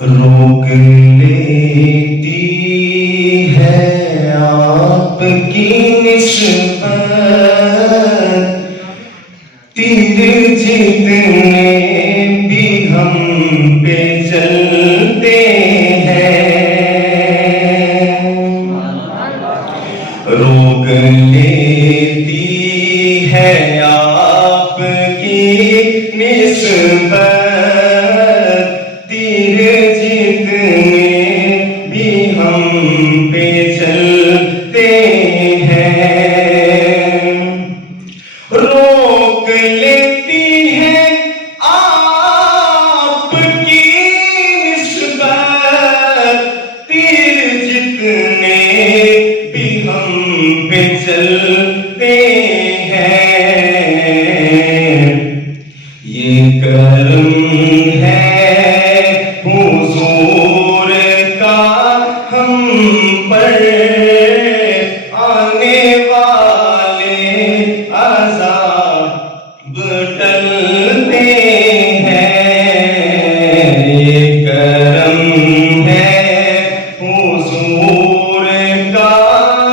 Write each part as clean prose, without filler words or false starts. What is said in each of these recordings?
روک لیتی ہے آپ کی نسبت تیر جتنے بھی ہم پہ چلتے ہیں، روک لیتی ہے آپ کی نسبت ہم پہ چلتے ہیں، روک لیتی ہے آپ کی نسبت تیر جتنے بھی ہم پہ چلتے ہیں، یہ کرم ہے حضور کا ہم پر آنے والے عذاب ٹلتے ہیں، یہ کرم ہے حضور کا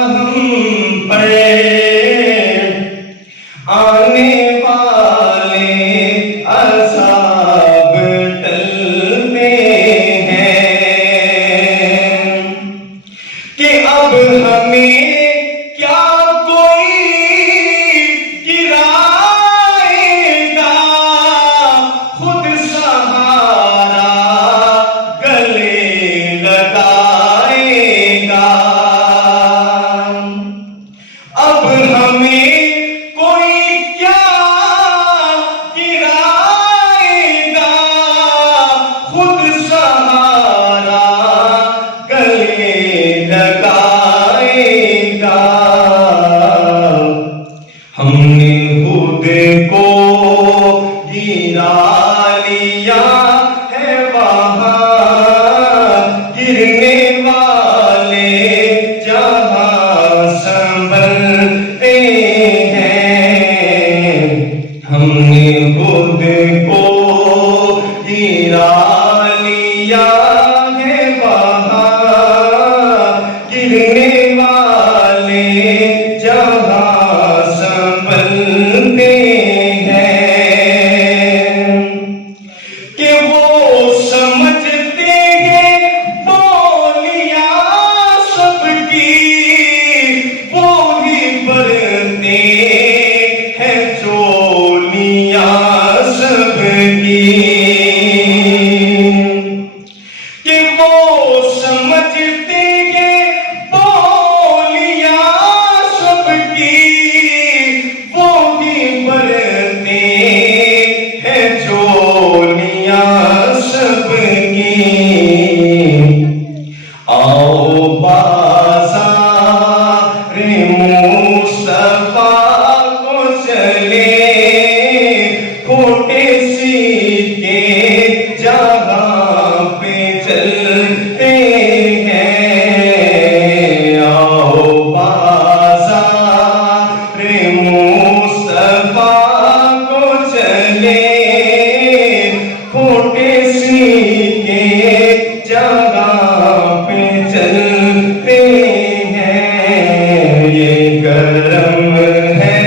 ہم پر آنے والے عذاب ٹلتے ہیں، کہ اب ہمیں کیا کوئی گرائے گا، خود سہارا گلے لگائے گا، اب ہمیں کوئی کیا گرائے گا، خود سہارا گلے لگائے گا، ہم نے خود کو گرا لیا ہے وہاں گرنے والے جہاں سنبھلتے ہیں، ہم نے خود کو گرا لیا ہے وہاں گرنے والے جہاں سنبھلتے ہیں، کہ وہ سمجھتے ہیں بولیاں سب کی وہی بھرتے ہیں چولیاں سب کی، کہ وہ سمجھتے ہیں بولیاں سب کی وہی بھرتے ہیں چولیاں سب کی، آؤ بازار مصطفیٰ کو چلے، کھوٹے سیکھے جہاں پہ چلتے ہیں، آؤ بازار مصطفیٰ کو چلے، کھوٹے سیکھے جہاں پہ چلتے ہیں، یہ کرم ہے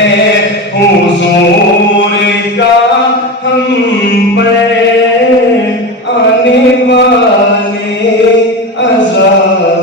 حضور کا ہم پر آنے والے عذاب